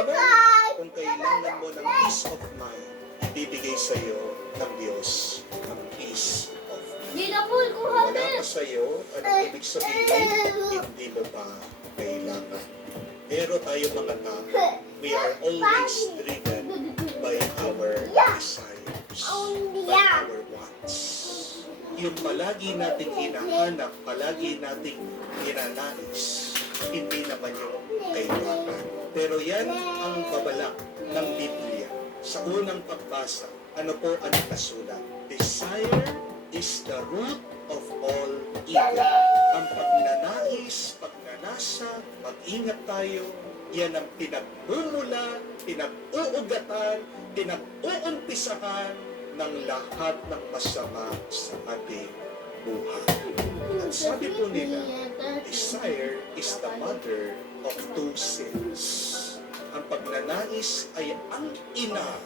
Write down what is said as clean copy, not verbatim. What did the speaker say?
naman, kung kailangan mo ng peace of mind, ibibigay sa iyo ng Diyos ang peace of mind. Wala pa sa iyo, anong ibig sabihin, hindi mo pa kailangan. Pero tayo mga tao, we are always driven by our desires, by our wants. Yung palagi nating hinahanap, palagi nating hinanais, hindi naman yung kailangan. Pero yan ang babalak ng Biblia. Sa unang pagbasa, ano po ang nasulat? Desire is the root of all evil. Ang pagnanais, pagnanasa, mag-ingat tayo, yan ang pinagmumula, pinag-uugatan, pinag-uumpisahan ng lahat ng masama sa ating buhay. At sabi po nila, desire is the mother of two sins. Ang pagnanais ay ang ina